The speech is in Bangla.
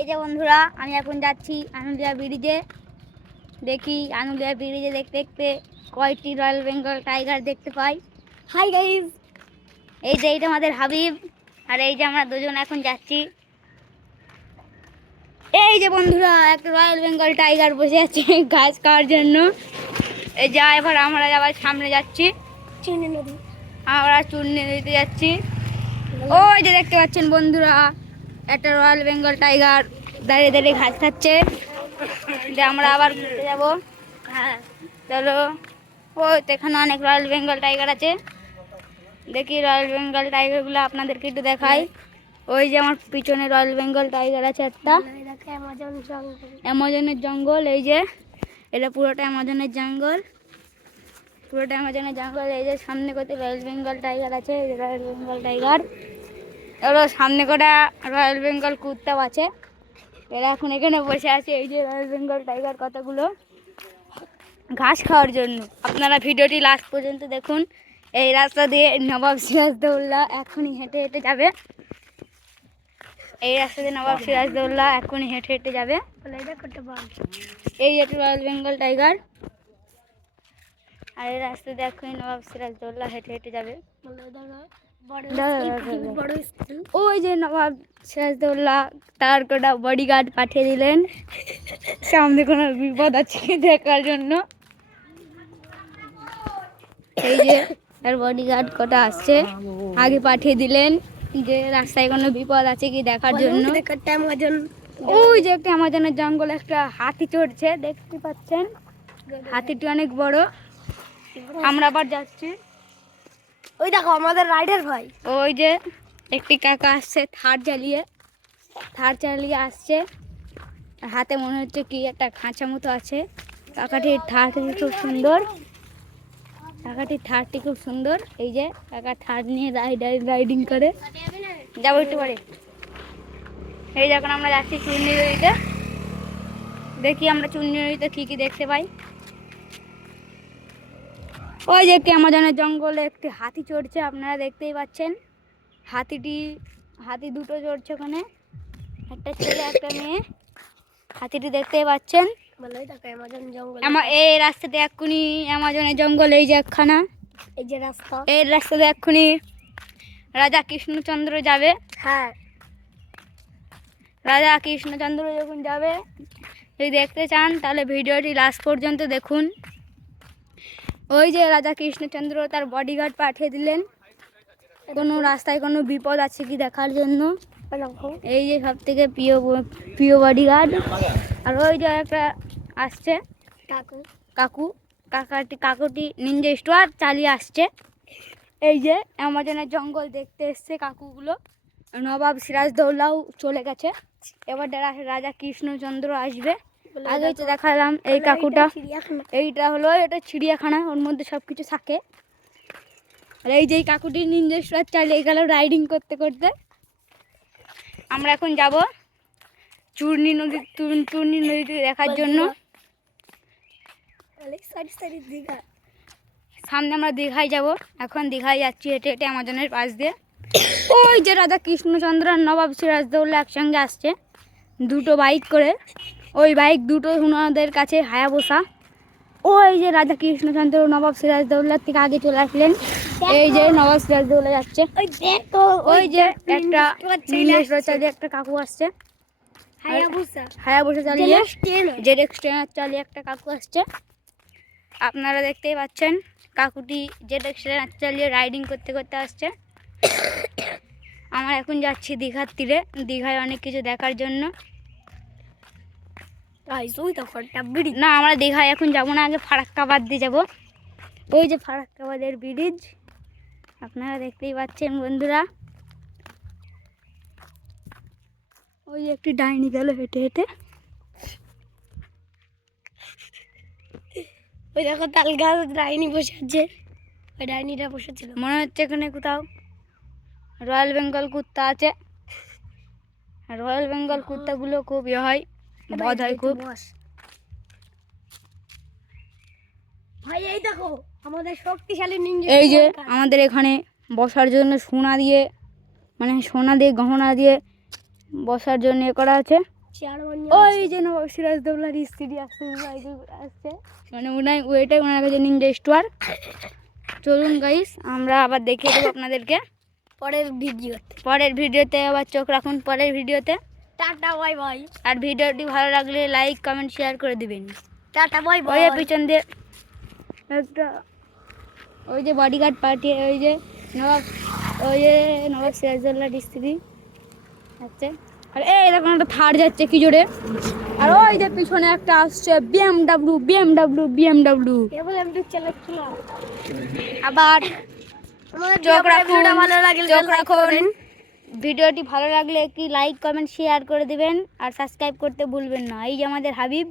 এই যে বন্ধুরা, আমি এখন যাচ্ছি আনুলিয়া ব্রিজে। দেখি আনুলিয়া ব্রিজে দেখতে দেখতে কয়টি রয়্যাল বেঙ্গল টাইগার দেখতে পাই। হাই গাইস, এই যে এইটা আমাদের হাবিব, আর এই যে আমরা দুজন এখন যাচ্ছি। এই যে বন্ধুরা, একটা রয়্যাল বেঙ্গল টাইগার বসে আছে ঘাস খাওয়ার জন্য। এই যা, এবার আমরা আবার সামনে যাচ্ছি, চুন্নি নদী। আমরা চুন্নি নদীতে যাচ্ছি। ওই যে দেখতে পাচ্ছেন বন্ধুরা, একটা রয়্যাল বেঙ্গল টাইগার দাঁড়িয়ে দাঁড়িয়ে ঘাস খাচ্ছে। যে আমরা আবার ঘুরতে যাবো। হ্যাঁ চলো। ওই তো এখানে অনেক রয়্যাল বেঙ্গল টাইগার আছে। দেখি রয়্যাল বেঙ্গল টাইগারগুলো আপনাদেরকে একটু দেখাই। ওই যে আমার পিছনে রয়্যাল বেঙ্গল টাইগার আছে একটা। অ্যামাজনের জঙ্গল, এই যে এটা পুরোটা অ্যামাজনের জঙ্গল, পুরোটা অ্যামাজনের জঙ্গল। এই যে সামনে কত রয়্যাল বেঙ্গল টাইগার আছে, এই যে রয়্যাল বেঙ্গল টাইগার। এবার সামনে কটা রয়্যাল বেঙ্গল কুত্তাও আছে, এরা এখন এখানে বসে আছে। এই যে রয়্যাল বেঙ্গল টাইগার কতগুলো ঘাস খাওয়ার জন্য। আপনারা ভিডিওটি লাস্ট পর্যন্ত দেখুন। এই রাস্তা দিয়ে নবাব সিরাজদৌল্লা এখনই হেঁটে হেঁটে যাবে। এই রাস্তা দিয়ে নবাব সিরাজদৌল্লা এখনই হেঁটে হেঁটে যাবে। এই যে রয়্যাল বেঙ্গল টাইগার, আর এই রাস্তা দিয়ে এখনই নবাব সিরাজদৌল্লা হেঁটে হেঁটে যাবে। ওই যে নবাব সিরাজদৌল্লা তার কটা বডিগার্ড পাঠিয়ে দিলেন সামনে কোনো বিপদ আছে দেখার জন্য। এই যে তার বডিগার্ড কটা আসছে, আগে পাঠিয়ে দিলেন যে রাস্তায় কোনো বিপদ আছে কি দেখার জন্য। ওই যে একটা অ্যামাজনের জঙ্গলে একটা হাতি চড়ছে, দেখতে পাচ্ছেন। হাতিটি অনেক বড়। আমরা আবার যাচ্ছি। ওই দেখো আমাদের রাইডার ভাই, ওই যে একটি কাকা আসছে থার চালিয়ে আসছে। হাতে মনে হচ্ছে কি একটা খাঁচা মতো আছে। কাকাটির থারটি খুব সুন্দর, কাকাটির থারটি খুব সুন্দর। এই যে কাকা থার নিয়ে রাইডিং করে যাবো একটু পরে। এই যখন আমরা যাচ্ছি চুন্নি নদীতে, দেখি আমরা চুন্নি নদীতে কী কী দেখতে পাই। ওই যে একটি অ্যামাজনের জঙ্গলে একটি হাতি চড়ছে, আপনারা দেখতেই পাচ্ছেন। হাতি দুটো চড়ছে ওখানে, একটা ছেলে একটা মেয়ে। হাতিটি দেখতেই পাচ্ছেন। এই রাস্তাতে এক্ষুনি অ্যামাজনের জঙ্গল, এই যে একখানা, এই যে রাস্তা, এই রাস্তাতে এক্ষুনি রাজা কৃষ্ণচন্দ্র যাবে। হ্যাঁ, রাজা কৃষ্ণচন্দ্র যখন যাবে, যদি দেখতে চান তাহলে ভিডিওটি লাস্ট পর্যন্ত দেখুন। ওই যে রাজা কৃষ্ণচন্দ্র তার বডিগার্ড পাঠিয়ে দিলেন কোনো রাস্তায় কোনো বিপদ আছে কি দেখার জন্য। এই যে সব থেকে প্রিয় বডিগার্ড। আর ওই যে একটা আসছে কাকুটি নিনজা স্টোয়ার চালিয়ে আসছে। এই যে অ্যামাজনের জঙ্গল দেখতে এসছে কাকুগুলো। নবাব সিরাজদৌল্লাও চলে গেছে, এবার রাজা কৃষ্ণচন্দ্র আসবে। আগে তো দেখালাম এই কাকুটা, এইটা হলো এটা চিড়িয়াখানা, ওর মধ্যে সব কিছু থাকে। আর এই যে কাকুটি নিনজা স্টোয়ার চালিয়ে গেল রাইডিং করতে করতে। আমরা এখন যাব চূর্ণী নদীতে দেখার জন্য। সামনে আমরা দীঘায় যাব, এখন দীঘায় যাচ্ছি হেঁটে হেঁটে অ্যামাজনের পাশ দিয়ে। ওই যে রাজা কৃষ্ণচন্দ্র আর নবাব সিরাজদৌল্লা একসঙ্গে আসছে দুটো বাইক করে। ওই বাইক দুটো ওনাদের কাছে হায়াবুসা। ওই যে রাজা কৃষ্ণচন্দ্র নবাব সিরাজদৌল্লার থেকে আগে চলে আসলেন। এই যে নবাব সিরাজদৌল্লা যাচ্ছে। ওই যে একটা একটা কাকু আসছে হায়াবুসা চালিয়ে, জেডএক্স ট্রেনার চালিয়ে একটা কাকু আসছে। আপনারা দেখতেই পাচ্ছেন কাকুটি জেডএক্স ট্রেনার চালিয়ে রাইডিং করতে করতে আসছে। আমরা এখন যাচ্ছি দীঘার তীরে, দীঘায় অনেক কিছু দেখার জন্য। না, আমরা দীঘায় এখন যাবো না, আগে ফারাক্কাবাদ দিয়ে যাবো। ওই যে ফারাক্কাবাদের ব্রিজ আপনারা দেখতেই পাচ্ছেন বন্ধুরা। ওই একটি ডাইনি গেল হেঁটে হেঁটে। ওই দেখো তাল গাছ, ডাইনি বসে আছে। ওই ডাইনিটা বসেছিল, মনে হচ্ছে এখানে কোথাও রয়্যাল বেঙ্গল কুত্তা আছে। রয়্যাল বেঙ্গল কুত্তাগুলো খুব ইয়ে হয়, বধ হয় খুব। ভাই এই দেখো আমাদের শক্তিশালী নিনজা। এই যে আমাদের এখানে বসার জন্য সোনা দিয়ে গহনা দিয়ে বসার জন্য এ করা আছে। ওই যে নবাব সিরাজদৌল্লার স্ত্রী আসছে, আসছে মানে ওইটাই ওনার কাছে নিনজা স্টোয়ার। চলুন গাইস, আমরা আবার দেখিয়ে দেবো আপনাদেরকে পরের ভিডিওতে। আবার চোখ রাখুন পরের ভিডিওতে। Tata bye bye. আর ভিডিওটি ভালো লাগলে লাইক কমেন্ট শেয়ার করে দিবেন। Tata bye bye. ওই যে পিছন দিয়ে একটা ওই যে বডিগার্ড পার্টি, ওই যে নবাব সিরাজদৌল্লার স্ত্রী আচ্ছা। আর এই দেখুন একটা থার যাচ্ছে কি জোরে। আর ওই যে পিছনে একটা আসছে বিএমডাব্লিউ। আবার চোখ রাখুন, চোখ রাখুন। ভিডিওটি ভালো লাগলে কি লাইক কমেন্ট শেয়ার করে দিবেন আর সাবস্ক্রাইব করতে ভুলবেন না। এই যে আমাদের হাবিব।